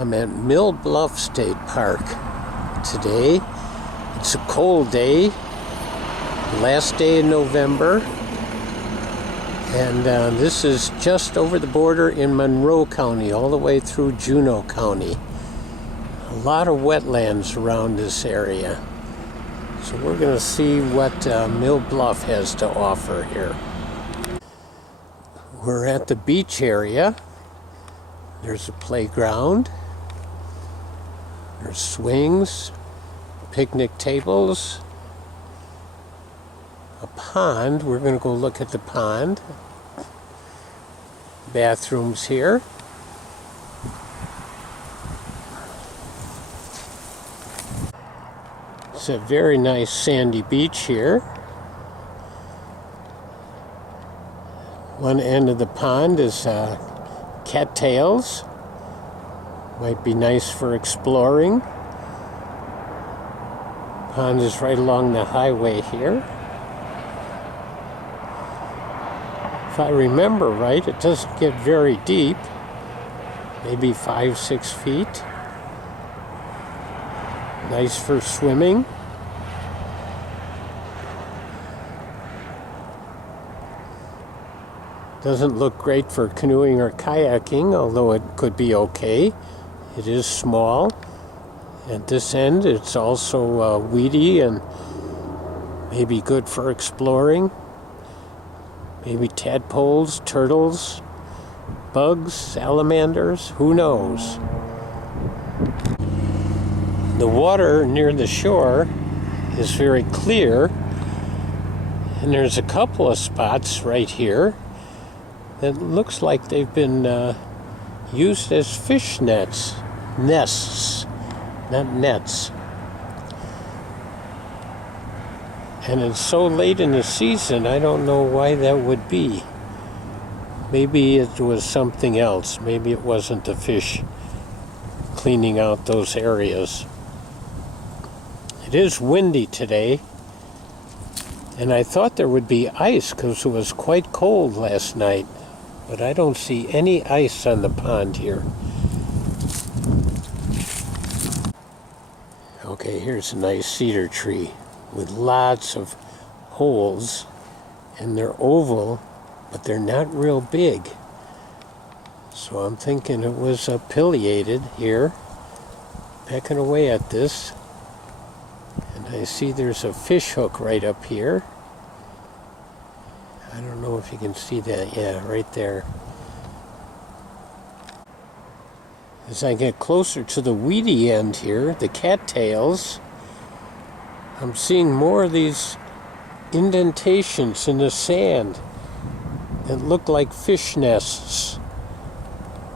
I'm at Mill Bluff State Park today. It's a cold day, last day in November, and this is just over the border in Monroe County, all the way through Juneau County. A lot of wetlands around this area. So we're going to see what Mill Bluff has to offer here. We're at the beach area. There's a playground. There's swings, picnic tables, a pond. We're going to go look at the pond. Bathrooms here. It's a very nice sandy beach here. One end of the pond is cattails. Might be nice for exploring. Pond is right along the highway here. If I remember right, it doesn't get very deep. Maybe 5-6 feet. Nice for swimming. Doesn't look great for canoeing or kayaking, although it could be okay. It is small. At this end, it's also weedy and maybe good for exploring. Maybe tadpoles, turtles, bugs, salamanders, who knows? The water near the shore is very clear, and there's a couple of spots right here that looks like they've been used as fish nests, not nets. And it's so late in the season, I don't know why that would be. Maybe it was something else. Maybe it wasn't the fish cleaning out those areas. It is windy today, and I thought there would be ice because it was quite cold last night, but I don't see any ice on the pond here. Okay, here's a nice cedar tree with lots of holes, and they're oval, but they're not real big. So I'm thinking it was pileated here, pecking away at this. And I see there's a fish hook right up here. I don't know if you can see that. Yeah, right there. As I get closer to the weedy end here, the cattails, I'm seeing more of these indentations in the sand that look like fish nests.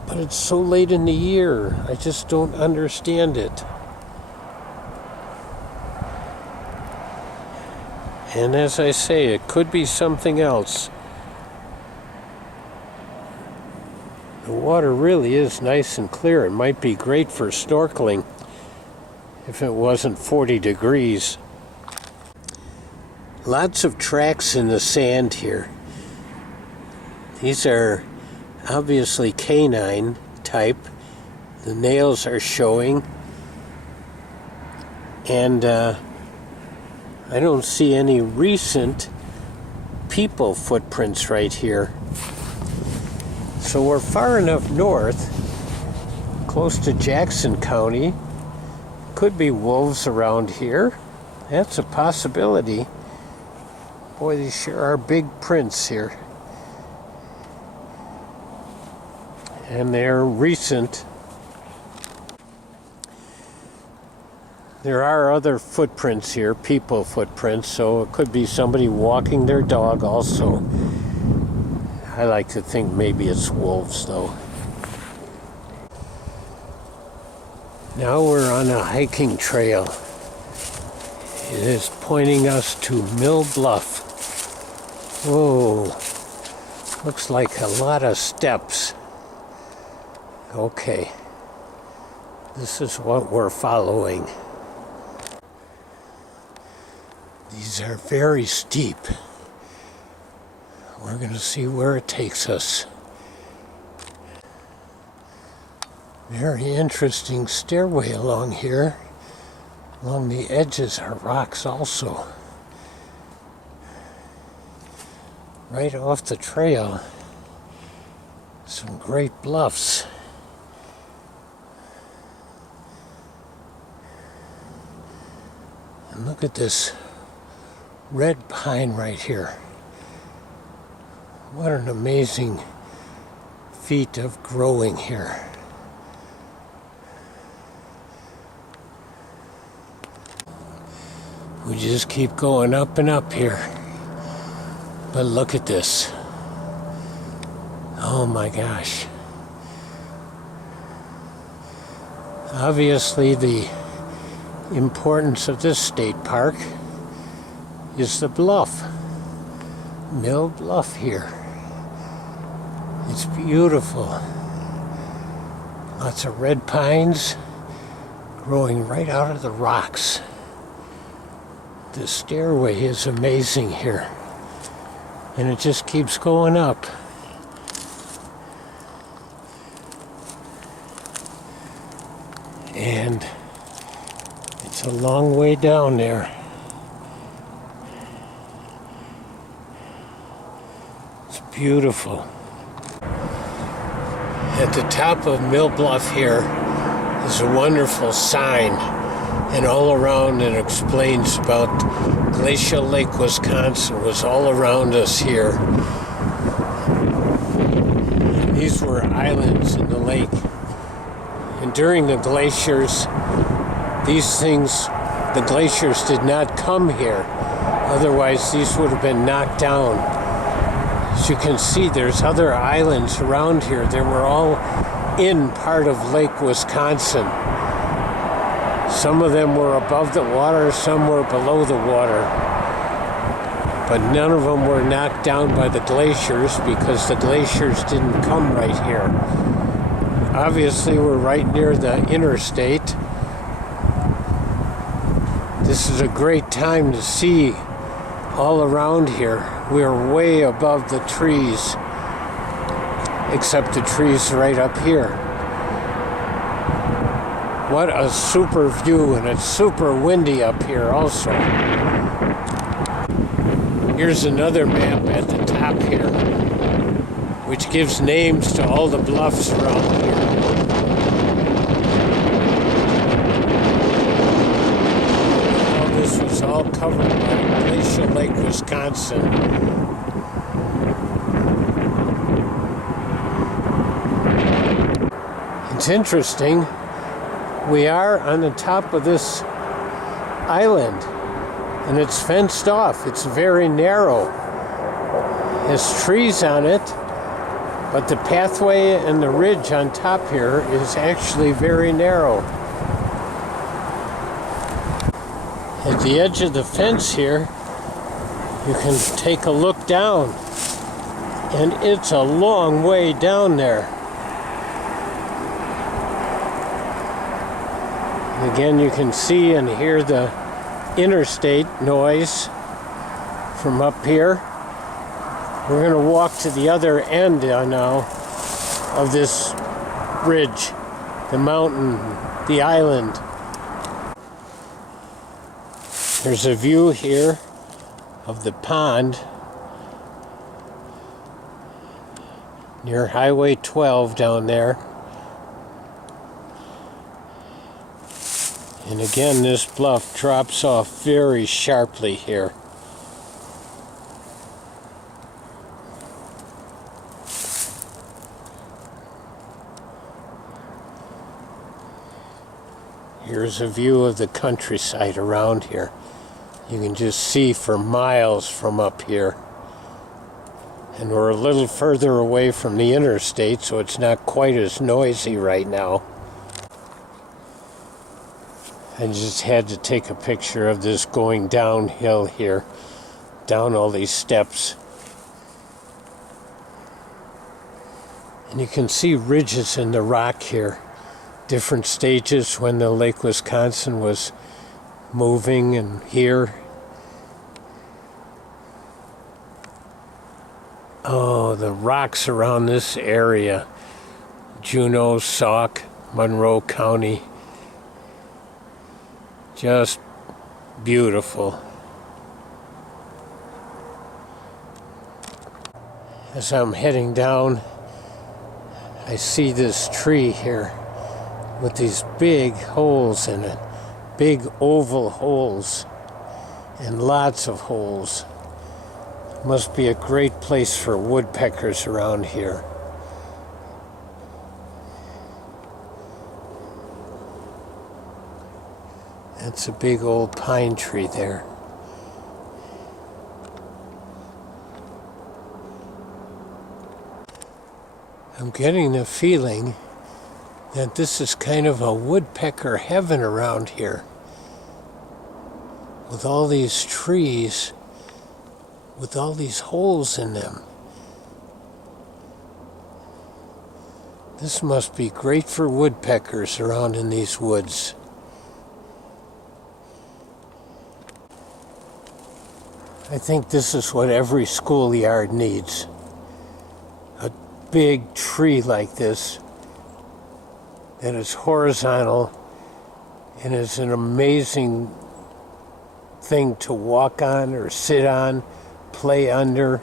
But it's so late in the year, I just don't understand it. And as I say, it could be something else. The water really is nice and clear. It might be great for snorkeling if it wasn't 40 degrees. Lots of tracks in the sand here. These are obviously canine type. The nails are showing. And I don't see any recent people footprints right here. So we're far enough north, close to Jackson County. Could be wolves around here. That's a possibility. Boy, these sure are big prints here. And they're recent. There are other footprints here, people footprints, so it could be somebody walking their dog also. I like to think maybe it's wolves, though. Now we're on a hiking trail. It is pointing us to Mill Bluff. Whoa, looks like a lot of steps. Okay, this is what we're following. These are very steep. We're going to see where it takes us. Very interesting stairway along here. Along the edges are rocks also. Right off the trail, some great bluffs. And look at this red pine right here. What an amazing feat of growing here. We just keep going up and up here. But look at this. Oh my gosh. Obviously, the importance of this state park is the bluff. Mill Bluff here. It's beautiful. Lots of red pines growing right out of the rocks. The stairway is amazing here. And it just keeps going up. And it's a long way down there. It's beautiful. At the top of Mill Bluff here is a wonderful sign, and all around it explains about Glacial Lake, Wisconsin was all around us here. These were islands in the lake. And during the glaciers, the glaciers did not come here. Otherwise, these would have been knocked down. As you can see, there's other islands around here. They were all in part of Lake Wisconsin. Some of them were above the water, some were below the water. But none of them were knocked down by the glaciers because the glaciers didn't come right here. Obviously, we're right near the interstate. This is a great time to see all around here. We're way above the trees, except the trees right up here. What a super view, and it's super windy up here also. Here's another map at the top here, which gives names to all the bluffs around here. All this was all covered by Glacial Lake, Wisconsin. It's interesting. We are on the top of this island, and it's fenced off. It's very narrow. There's trees on it, but the pathway and the ridge on top here is actually very narrow. At the edge of the fence here, you can take a look down, and it's a long way down there. Again, you can see and hear the interstate noise from up here. We're going to walk to the other end now of this ridge, the mountain, the island. There's a view here of the pond near Highway 12 down there. And again, this bluff drops off very sharply here. Here's a view of the countryside around here. You can just see for miles from up here. And we're a little further away from the interstate, so it's not quite as noisy right now. I just had to take a picture of this going downhill here, down all these steps. And you can see ridges in the rock here, different stages when the Lake Wisconsin was moving, and here. Oh, the rocks around this area, Juneau, Sauk, Monroe County. Just beautiful. As I'm heading down, I see this tree here with these big holes in it, big oval holes, and lots of holes. Must be a great place for woodpeckers around here. That's a big old pine tree there. I'm getting the feeling that this is kind of a woodpecker heaven around here. With all these trees, with all these holes in them. This must be great for woodpeckers around in these woods. I think this is what every schoolyard needs. A big tree like this that is horizontal and is an amazing thing to walk on or sit on, play under.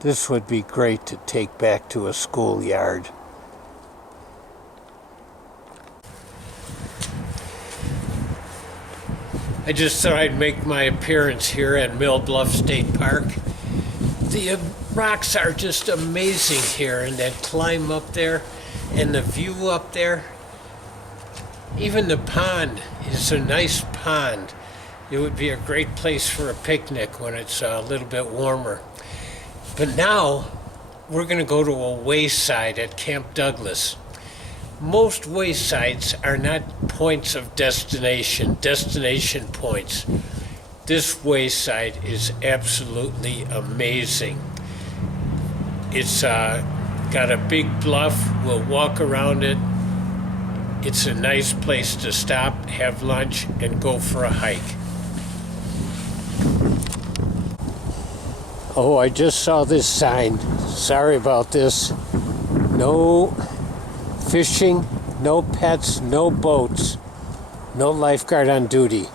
This would be great to take back to a schoolyard. I just thought I'd make my appearance here at Mill Bluff State Park. The rocks are just amazing here, and that climb up there and the view up there. Even the pond is a nice pond. It would be a great place for a picnic when it's a little bit warmer. But now we're going to go to a wayside at Camp Douglas. Most waysides are not points of destination points. This wayside is absolutely amazing. It's got a big bluff. We'll walk around it. It's a nice place to stop, have lunch, and go for a hike. Oh, I just saw this sign. Sorry about this. No fishing, no pets, no boats, no lifeguard on duty.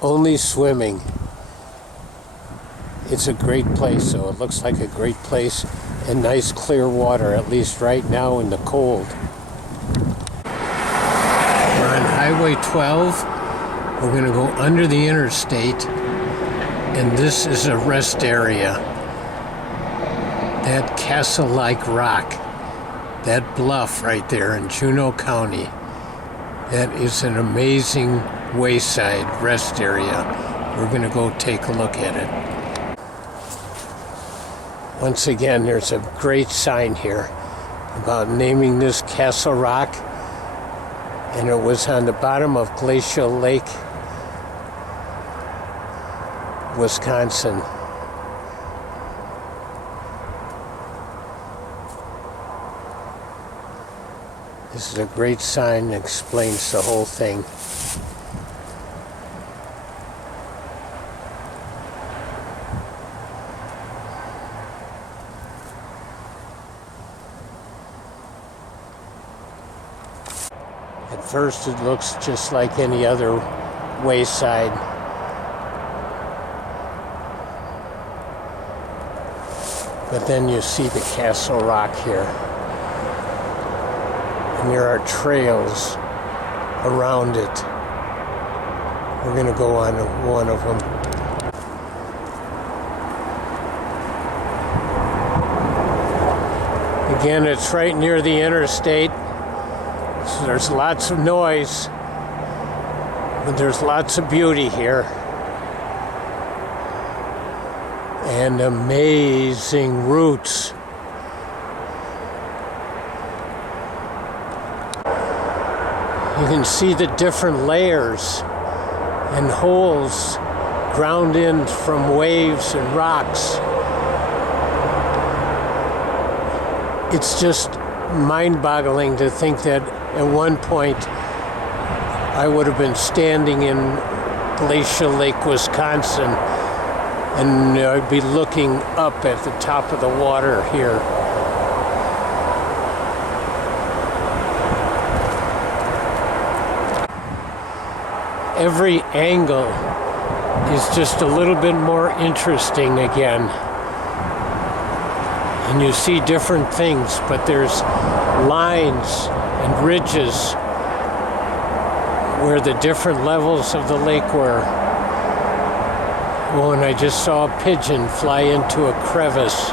Only swimming. It's a great place, so it looks like a great place, and nice clear water, at least right now in the cold. We're on Highway 12. We're going to go under the interstate, and this is a rest area. That castle-like rock, that bluff right there in Juneau County, that is an amazing wayside rest area. We're going to go take a look at it. Once again, there's a great sign here about naming this Castle Rock, and it was on the bottom of Glacial Lake, Wisconsin. This is a great sign that explains the whole thing. At first it looks just like any other wayside. But then you see the Castle Rock here. And there are trails around it. We're going to go on one of them. Again, it's right near the interstate. So there's lots of noise, but there's lots of beauty here. And amazing roots. You can see the different layers and holes ground in from waves and rocks. It's just mind-boggling to think that at one point I would have been standing in Glacial Lake, Wisconsin, and I'd be looking up at the top of the water here. every angle is just a little bit more interesting again. And you see different things, but there's lines and ridges where the different levels of the lake were. Oh, and I just saw a pigeon fly into a crevice.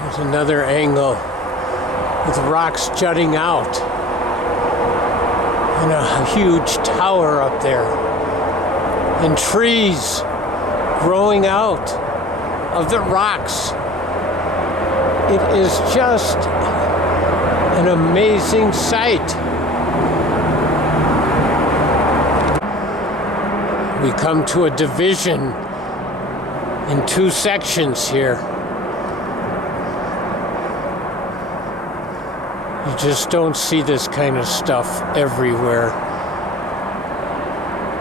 There's another angle with rocks jutting out and a huge tower up there and trees growing out of the rocks. It is just an amazing sight. We come to a division in two sections here. You just don't see this kind of stuff everywhere.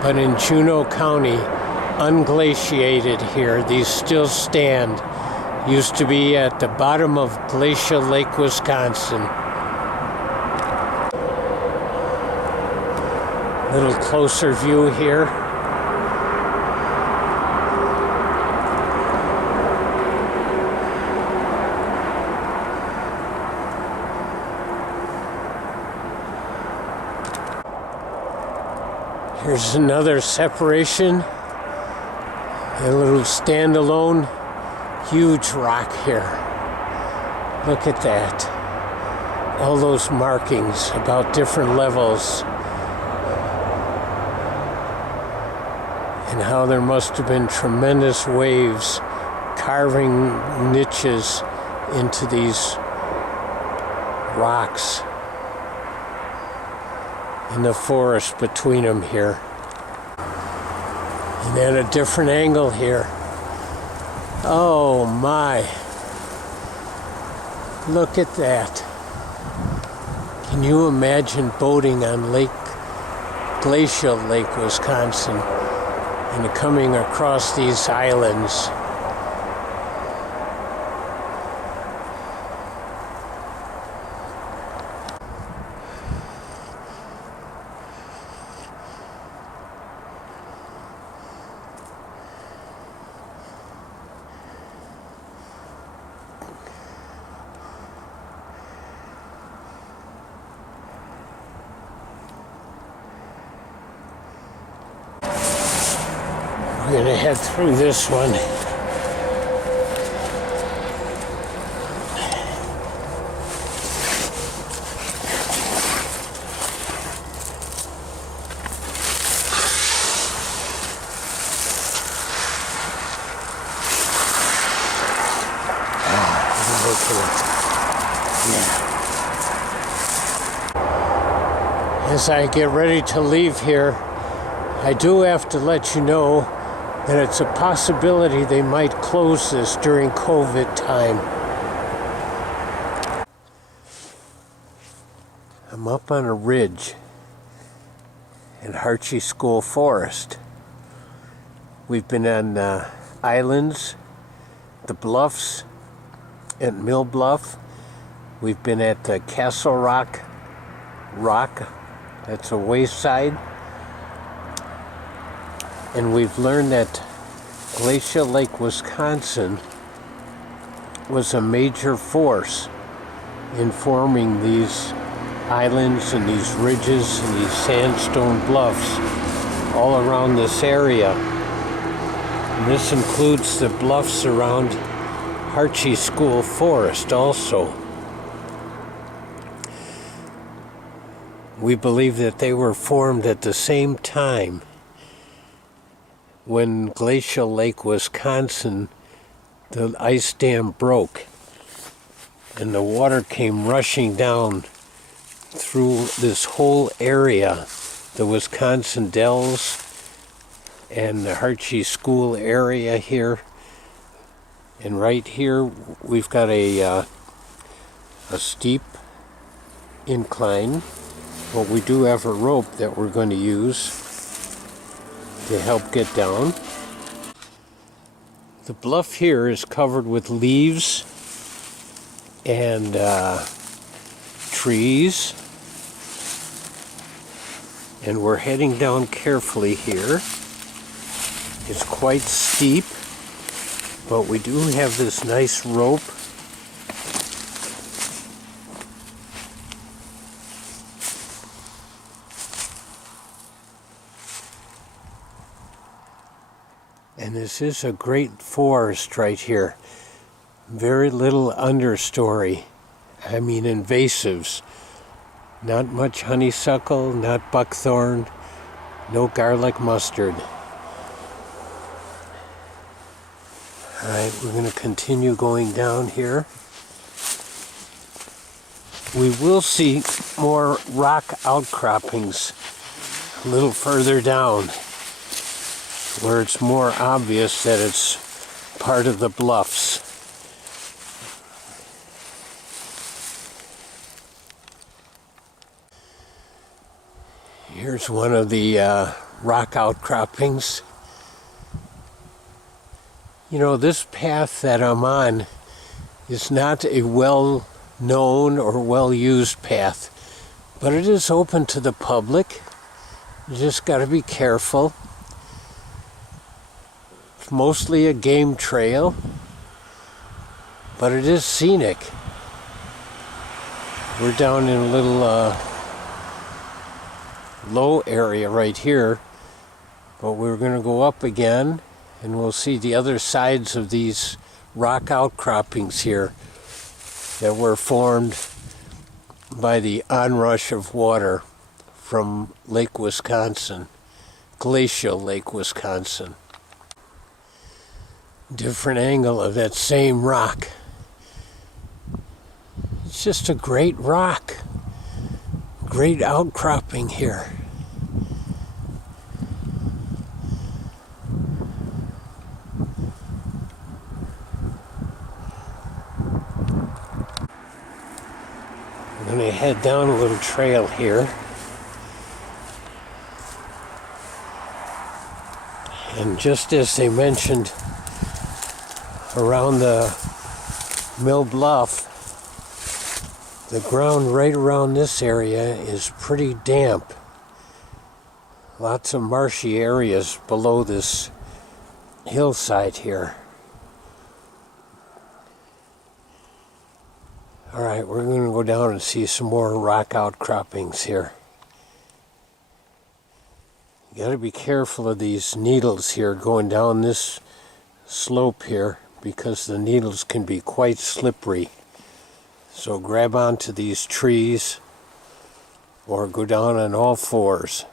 But in Juneau County, unglaciated here, these still stand. Used to be at the bottom of Glacial Lake, Wisconsin. Little closer view here. Here's another separation, a little standalone, huge rock here. Look at that. All those markings about different levels. And how there must have been tremendous waves carving niches into these rocks. And the forest between them here. And then a different angle here. Oh my. Look at that. Can you imagine boating on Glacial Lake, Wisconsin, and coming across these islands? We're going to head through this one. As I get ready to leave here, I do have to let you know that it's a possibility they might close this during COVID time. I'm up on a ridge in Harchie School Forest. We've been on islands, the Bluffs and Mill Bluff. We've been at Castle Rock, that's a wayside. And we've learned that Glacial Lake, Wisconsin was a major force in forming these islands and these ridges and these sandstone bluffs all around this area. And this includes the bluffs around Harchie School Forest also. We believe that they were formed at the same time when Glacial Lake, Wisconsin, the ice dam broke and the water came rushing down through this whole area, the Wisconsin Dells and the Harchie School area here. And right here we've got a steep incline, but we do have a rope that we're going to use to help get down. The bluff here is covered with leaves and trees And we're heading down carefully here. It's quite steep, but we do have this nice rope. And this is a great forest right here. Very little understory. I mean invasives. Not much honeysuckle, not buckthorn, no garlic mustard. Alright, we're going to continue going down here. We will see more rock outcroppings a little further down, where it's more obvious that it's part of the bluffs. Here's one of the rock outcroppings. You know, this path that I'm on is not a well-known or well-used path, but it is open to the public. You just got to be careful. It's mostly a game trail, but it is scenic. We're down in a little low area right here, but we're going to go up again and we'll see the other sides of these rock outcroppings here that were formed by the onrush of water from Lake Wisconsin, glacial Lake Wisconsin. Different angle of that same rock. It's just a great rock, great outcropping here. I'm going to head down a little trail here. And just as they mentioned around the Mill Bluff, the ground right around this area is pretty damp. Lots of marshy areas below this hillside here. Alright, we're going to go down and see some more rock outcroppings here. You got to be careful of these needles here going down this slope here, because the needles can be quite slippery. So grab onto these trees or go down on all fours.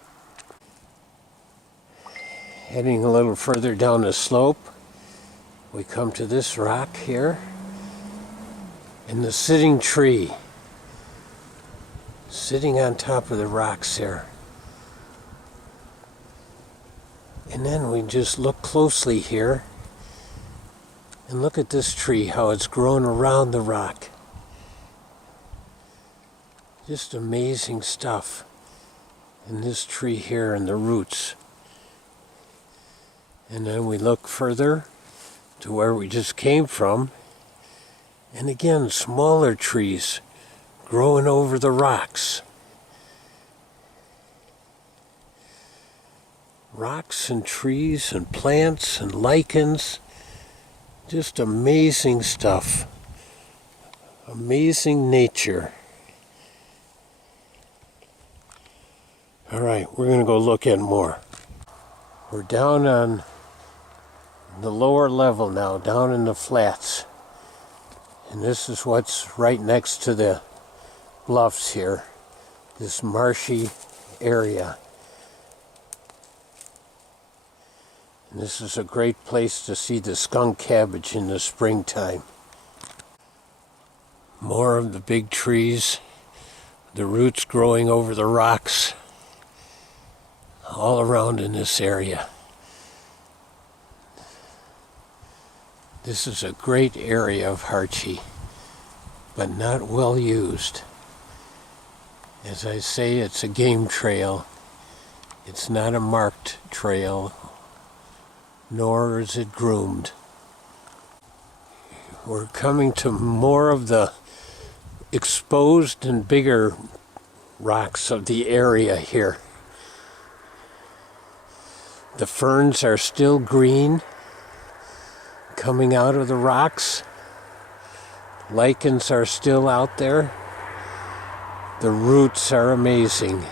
Heading a little further down the slope, we come to this rock here. And the sitting tree, sitting on top of the rocks there. And then we just look closely here and look at this tree, how it's grown around the rock. Just amazing stuff in this tree here and the roots. And then we look further to where we just came from. And again, smaller trees growing over the rocks. Rocks and trees and plants and lichens. Just amazing stuff. Amazing nature. Alright, we're going to go look at more. We're down on the lower level now, down in the flats. And this is what's right next to the bluffs here, this marshy area. And this is a great place to see the skunk cabbage in the springtime. More of the big trees, the roots growing over the rocks, all around in this area. This is a great area of Harchi, but not well used. As I say, it's a game trail. It's not a marked trail, nor is it groomed. We're coming to more of the exposed and bigger rocks of the area here. The ferns are still green, coming out of the rocks. Lichens are still out there. The roots are amazing.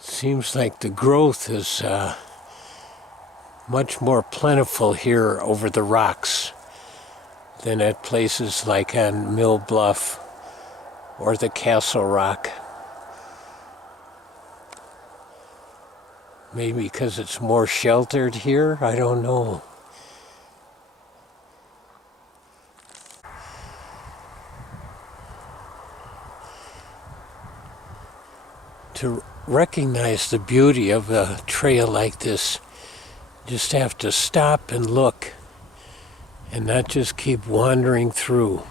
Seems like the growth is much more plentiful here over the rocks than at places like on Mill Bluff or the Castle Rock. Maybe because it's more sheltered here, I don't know. To recognize the beauty of a trail like this, you just have to stop and look and not just keep wandering through.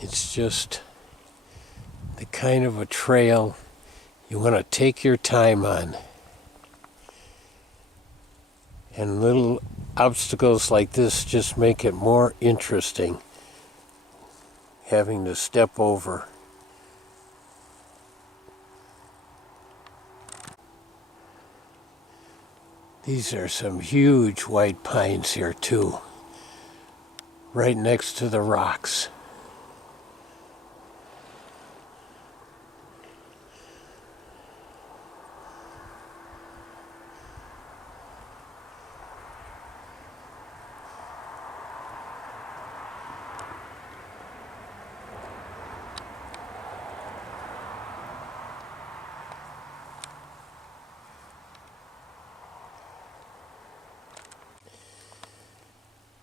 It's just the kind of a trail you want to take your time on. And little obstacles like this just make it more interesting, having to step over. These are some huge white pines here too, right next to the rocks.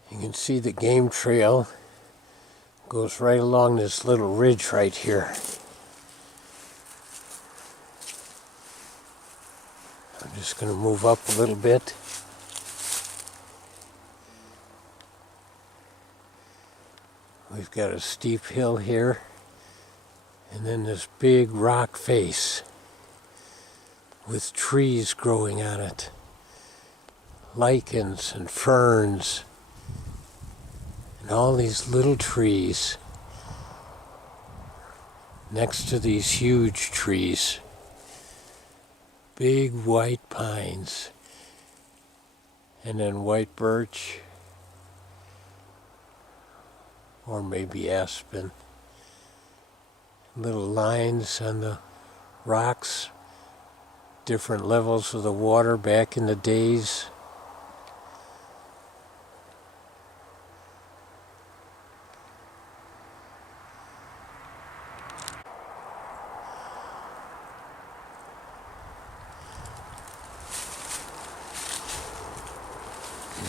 You can see the game trail goes right along this little ridge right here. I'm just going to move up a little bit. We've got a steep hill here, and then this big rock face with trees growing on it. Lichens and ferns. And all these little trees next to these huge trees. Big white pines. And then white birch. Or maybe aspen. Little lines on the rocks. Different levels of the water back in the days.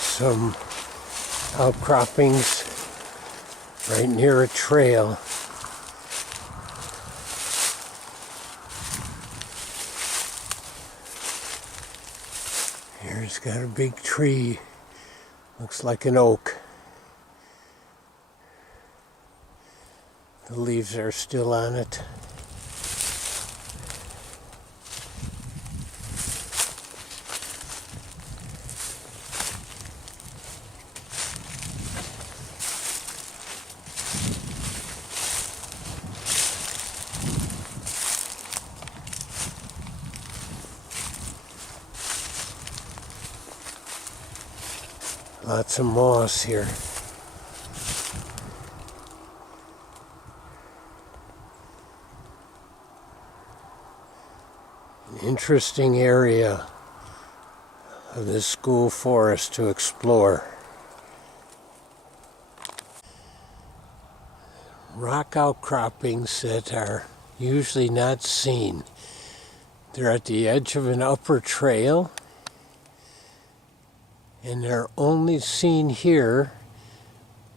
Some outcroppings right near a trail. Here's got a big tree, looks like an oak. The leaves are still on it. Lots of moss here. An interesting area of this school forest to explore. Rock outcroppings that are usually not seen. They're at the edge of an upper trail, and they're only seen here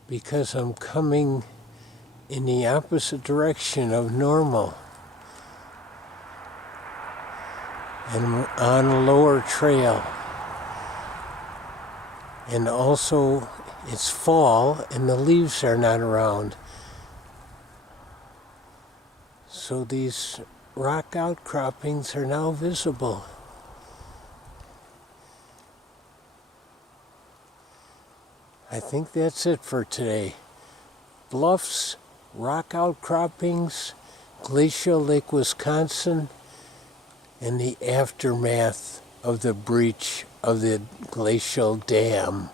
because I'm coming in the opposite direction of normal. And I'm on a lower trail. And also it's fall and the leaves are not around. So these rock outcroppings are now visible. I think that's it for today. Bluffs, rock outcroppings, Glacial Lake, Wisconsin, and the aftermath of the breach of the glacial dam.